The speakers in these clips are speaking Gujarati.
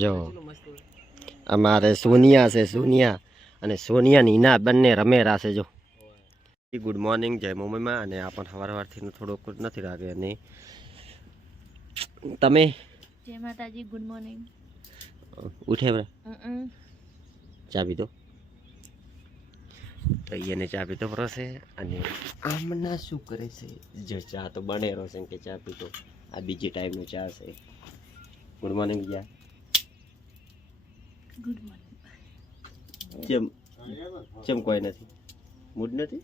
જો અમારે સોનિયા છે, સોનિયા અને સોનિયા નીના બંને રમેરા છે. જો ગુડ મોર્નિંગ, જય મમ્મીમાં. અને આ પણ સવારથી થોડોક નથી લાગે. અને તમે જય માતાજી, ગુડ મોર્નિંગ. ઉઠે ચા પીધો? તો એને ચા પીતો પડશે. અને આમના શું કરે છે? જો ચા તો બનેરો છે કે ચા પીતો. આ બીજી ટાઈમનો ચા છે. ગુડ મોર્નિંગ ગયા. Good morning. કેમ કોઈ નથી? મૂડ નથી?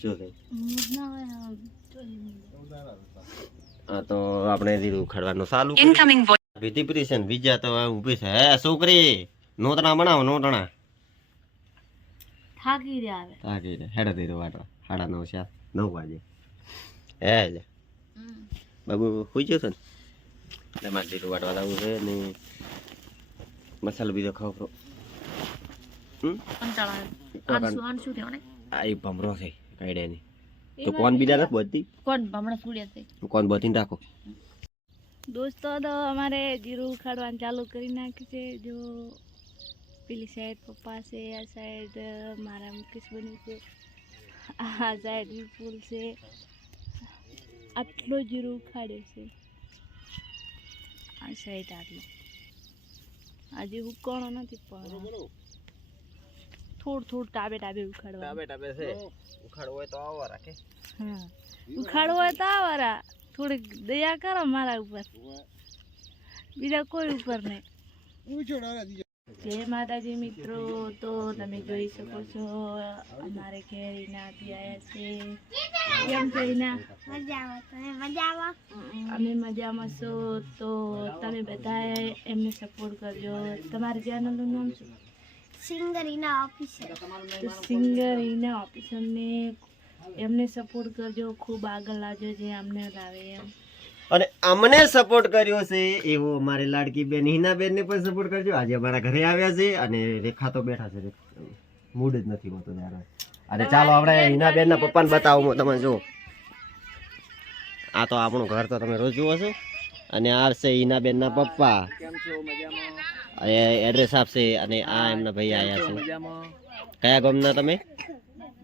શું છે? હા, તો આપણે ધીરું ઉખાડવાનું ચાલુ વિધિપ્રિશન વિજયા તો ઊભી છે. હે છોકરી, નોતણા બનાવો, નોતણા. થાકી રહ્યા હેડા ધીરો વાટવા. 9:30 9 વાગે. હે લે બાબુ હોઈ ગયો છે ને? તમારે ધીરું વાટવા લાવવું છે ને મસાલો બીજો ખાવ. આ ભમરો છે કાઢ્યા ની. તો કોણ બીજા નથી બધી? કોણ ભમણા સુડ્યા છે? કોણ બધી રાખો. દોસ્તો, તો અમારે જીરું ઉખાડવાનું ચાલુ કરી નાખ્યું છે. જો પેલી સાઈડ પપ્પા છે, આ સાઈડ મારા મુકેશ બની છે, આ સાઈડ વિપુલ છે. આટલો જીરું ઉખાડ્યો છે. આ સાઈડ આટલો આજે ઉકાણો નથી પણ થોડું ટાબે ઉખાડવા. ટાબે છે. ઉખાડવો હોય તો આવો રાખે. હા, ઉખાડવો હોય તો આવો રા. થોડીક દયા કરો મારા ઉપર, બીજા કોઈ ઉપર નહીં. જય માતાજી મિત્રો. તો તમે જોઈ શકો છો અમારે ઘેર ઈનાથી આવ્યા છે. કેમ છે ઈના? અમે મજામાં છો. તો તમે બધા એમને સપોર્ટ કરજો. તમારી ચેનલનું નામ શું? Singer Ina Officer. તો સિંગર ઈના ઓફિસરને એમને સપોર્ટ કરજો. ખૂબ આગળ લાવજો જે અમને લાવે એમ. અને અમને સપોર્ટ કર્યો છે એવો અમારી લાડકી બેન હિના બેન ને પણ સપોર્ટ કરજો. આજે અમારા ઘરે આવ્યા છે અને રેખા તો બેઠા છે. મૂડ જ નથી હોતો ત્યારે. અને ચાલો આપણે હિના બેન ના પપ્પાને બતાવો. તમે જો, આ તો આપણું ઘર તો તમે રોજ જુઓ છો. અને આ છે હિના બેન ના પપ્પા. એડ્રેસ આપશે. અને આ એમના ભાઈ આવ્યા છે. કયા ગામના તમે?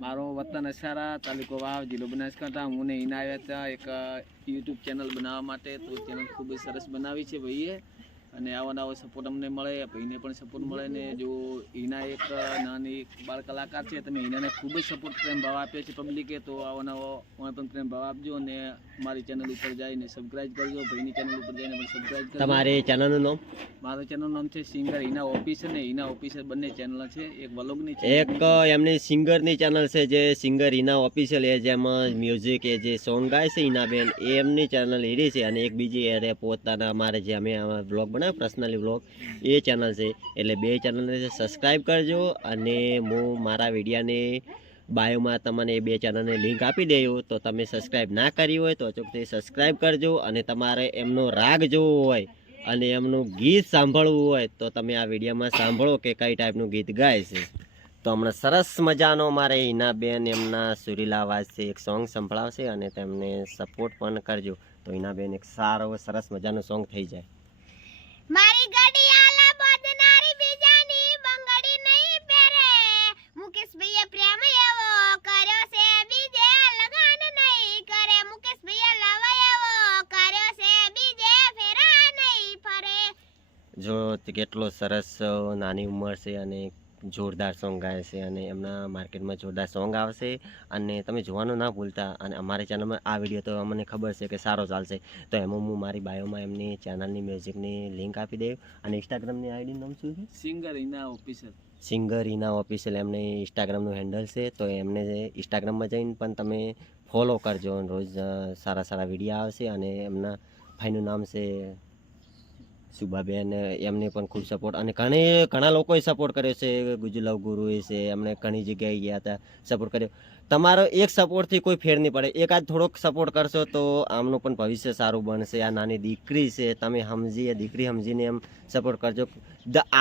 મારો વતન અસારા, તાલુકો વાવ, જિલ્લો બનાસકાંઠા. હું ને ઈના આવ્યા હતા એક યુટ્યુબ ચેનલ બનાવવા માટે. તો ચેનલ ખૂબ જ સરસ બનાવી છે ભાઈએ. અને આવો સપોર્ટ અમને મળે, ભાઈને પણ સપોર્ટ મળે. ને જો ઈના એક નાની બાળ કલાકાર છે, તમે ઈનાને ખૂબ જ સપોર્ટ પ્રેમ ભાવ આપ્યો છે પબ્લિકે. તો આવો પણ પ્રેમ ભાવ આપજો. અને મારી ચેનલ ઉપર જઈને સબસ્ક્રાઈબ કરજો. ભાઈની ચેનલ ઉપર જઈને પણ સબસ્ક્રાઈબ કરજો. તમારી ચેનલનું નામ? મારું ચેનલનું નામ છે સિંગર ઈના ઓફિસર ને ઈના ઓફિસર, બંને ચેનલ છે. એક વ્લોગની છે, એક એમની સિંગરની ચેનલ છે જે સિંગર ઈના ઓફિશિયલ. એ જેમાં મ્યુઝિક એ જે સોંગ ગાય છે ઈના બેન, એ એમની ચેનલ એરી છે. અને એક બીજી એ પોતાના અમારે જે અમે વ્લોગ બનાવ્યો પર્સનલી વ્લોગ, એ ચેનલ છે. એટલે બે ચેનલને સબસ્ક્રાઈબ કરજો. અને હું મારા વિડીયાને બાયોમાં તમને એ બે ચેનલની લિંક આપી દઉં. તો તમે સબસ્ક્રાઈબ ના કરી હોય તો ચોક્કસ સબસ્ક્રાઈબ કરજો. અને તમારે એમનો રાગ જોવો હોય અને એમનું ગીત સાંભળવું હોય તો તમે આ વિડીયોમાં સાંભળો કે કઈ ટાઈપનું ગીત ગાય છે. તો હમણાં સરસ મજાનો મારે હિનાબેન એમના સુરીલા અવાજથી એક સોંગ સંભળાવશે. અને તેમને સપોર્ટ પણ કરજો. તો હિનાબેન એક સારો સરસ મજાનું સોંગ થઈ જાય. મારી ગાડી આલા બોદનારી બીજાની બંગડી નહીં પહેરે. મુકેશ ભઈએ પ્રેમ એવો કર્યો છે, બીજે લગન નહીં કરે. મુકેશ ભઈએ લવ એવો કર્યો છે, બીજે ફેરા નહીં ફરે. જો કેટલો સરસ નાની ઉંમર છે અને જોરદાર સોંગ ગાય છે. અને એમના માર્કેટમાં જોરદાર સોંગ આવશે. અને તમે જોવાનું ના ભૂલતા. અને અમારી ચેનલમાં આ વિડીયો તો અમને ખબર છે કે સારો ચાલશે. તો એમાં હું મારી બાયોમાં એમની ચેનલની મ્યુઝિકની લિંક આપી દઉં. અને ઇન્સ્ટાગ્રામની આઈડી નામ શું છે? Singer Ina Officer. Singer Ina official એમને ઇન્સ્ટાગ્રામનું હેન્ડલ છે. તો એમને ઇન્સ્ટાગ્રામમાં જઈને પણ તમે ફોલો કરજો. રોજ સારા વિડીયો આવશે. અને એમના ભાઈનું નામ છે સુભાબેન. એમને પણ ખૂબ સપોર્ટ. અને ઘણા લોકોએ સપોર્ટ કર્યો છે. ગુજલવ ગુરુએ છે, એમને ઘણી જગ્યાએ ગયા હતા, સપોર્ટ કર્યો. તમારો એક સપોર્ટથી કોઈ ફેર નહીં પડે. એકાદ થોડોક સપોર્ટ કરશો તો આમનું પણ ભવિષ્ય સારું બનશે. આ નાની દીકરી છે, તમે સમજીએ દીકરી સમજીને એમ સપોર્ટ કરજો.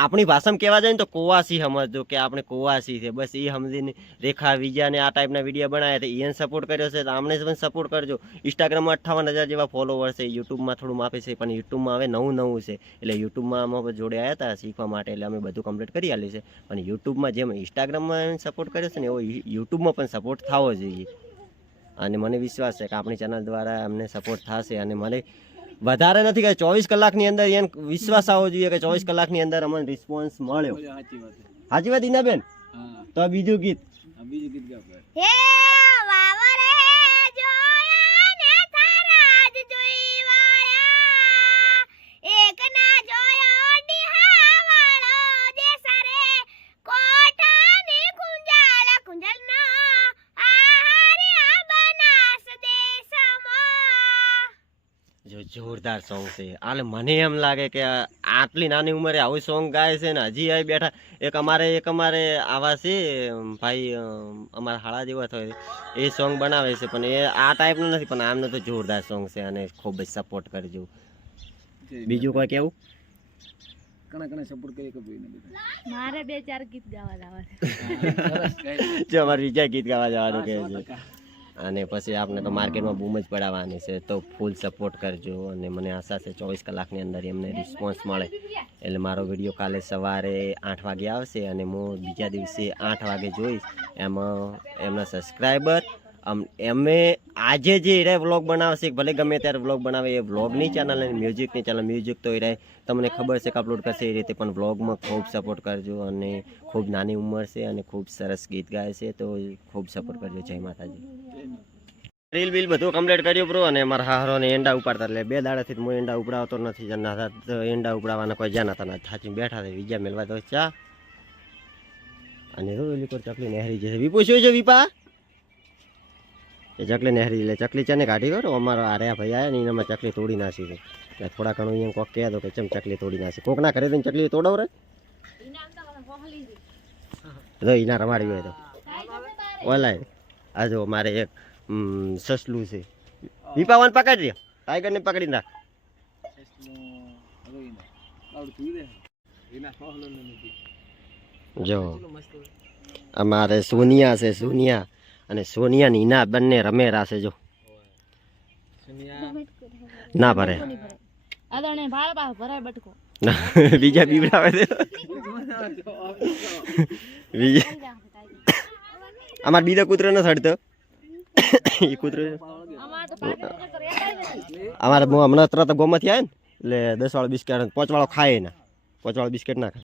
આપણી ભાષામાં કહેવા જાય ને તો કોવાસી સમજજો કે આપણે કોવાસી છે, બસ એ સમજીને રેખા વિજાને આ ટાઈપના વિડીયો બનાવ્યા તો એને સપોર્ટ કર્યો છે તો આમને પણ સપોર્ટ કરજો. ઇન્સ્ટાગ્રામમાં 58,000 જેવા ફોલોવર છે, યુટ્યુબમાં થોડું માપે છે, પણ યુટ્યુબમાં હવે નવું છે એટલે યુટ્યુબમાં અમે જોડે આવ્યા હતા શીખવા માટે, એટલે અમે બધું કમ્પ્લીટ કરી આલ્યું છે. પણ યુટ્યુબમાં જેમ ઇન્સ્ટાગ્રામમાં સપોર્ટ કર્યો છે ને એવો યુટ્યુબમાં પણ સપોર્ટ થવો જોઈએ. અને મને વિશ્વાસ છે કે આપણી ચેનલ દ્વારા અમને સપોર્ટ થશે. અને મને વધારે નથી કે 24 કલાકની અંદર એને વિશ્વાસ આવવો જોઈએ કે 24 કલાકની અંદર અમને રિસ્પોન્સ મળ્યો. સાચી વાત ઈનાબેન? તો બીજું ગીત હે વાવરે જોયા ને તારા જ જોઈ વાળા, એક ના જોયો ડીહા વાળો દેસારે કોઠાની કુંજલનો આહાર્યા બનાસ દેશમાં. જોરદાર સોંગ છે. આલે મને એમ લાગે કે આટલી નાની ઉંમરે આવું સોંગ ગાય છે ને હજી આવી બેઠા. એક અમારે આવા છે ભાઈ, અમારા હાળા જેવા થાય એ સોંગ બનાવે છે, પણ એ આ ટાઈપનું નથી, પણ આમનો તો જોરદાર સોંગ છે અને ખૂબ જ સપોર્ટ કરજો. બીજું કોઈ કેવું? કણા સપોર્ટ કરી કે ભાઈને બધા મારે 2-4 ગીત ગાવા જવા છે. સરસ ગાય. જો અમારે બીજા ગીત ગાવા જવાનું કહે છે. અને પછી આપણે તો માર્કેટમાં બૂમ જ પડાવવાની છે, તો ફૂલ સપોર્ટ કરજો. અને મને આશા છે 24 કલાકની અંદર એમને રિસ્પોન્સ મળે. એટલે મારો વિડીયો કાલે સવારે 8 વાગે આવશે અને હું બીજા દિવસે 8 વાગે જોઈશ. એમાં એમના સબસ્ક્રાઈબર એમે આજે જે એરા વ્લોગ બનાવશે, ભલે ગમે ત્યારે વ્લોગ બનાવે, એ વ્લોગની ચેનલ અને મ્યુઝિકની ચેનલ, મ્યુઝિક તો એરા તમને ખબર છે કે અપલોડ કરશે એ રીતે, પણ વ્લોગમાં ખૂબ સપોર્ટ કરજો. અને ખૂબ નાની ઉંમર છે અને ખૂબ સરસ ગીત ગાય છે, તો ખૂબ સપોર્ટ કરજો. જય માતાજી. રીલ બિલ બધું કમ્પ્લીટ કર્યું બ્રો. અને મારા હારોને એંડા ઉપાડતા, એટલે 2 દાડાથી હું એંડા ઉપડાવતો નથી. એંડા ઉપડાવવાના કોઈ જ્યાં હતા થાચી બેઠા છે. બીજા મેળવા દો ચા. અને રોલી પર ચકલી નહેરી જશે. વિપુ શું છે વિપા? એ ચકલી નહેરી લે. ચકલી છે ને કાઢી કરો. અમારો આર્યા ભાઈ આવ્યા ને એનામાં ચકલી તોડી નાખી છે. એટલે થોડા ઘણું અહીંયા કોક કહે દો કે ચમ ચકલી તોડી નાખી. કોક ના કરે તો ચકલી તોડાવ રે તો એના રમાડી હોય તો ઓલાય. આ જો મારે એક સસલું છે. વિપાવન પકડી દે, ટાઈગર ને પકડી નાખ. જો અમારે સોનિયા છે, સોનિયા અને સોનિયા નીના બંને રમેરા છે. જો ના ભરે આદરણે ભાળ પાસ ભરાય બટકો. બીજા બીવડાવે છે. અમાર બીજો કૂતરો ન સડતો. એ કૂતરો અમારે હમણાં તરત ગોમાંથી આવે ને એટલે 10 વાળો બિસ્કિટ 5 વાળો ખાય ને 5 વાળો બિસ્કિટ ના ખાય.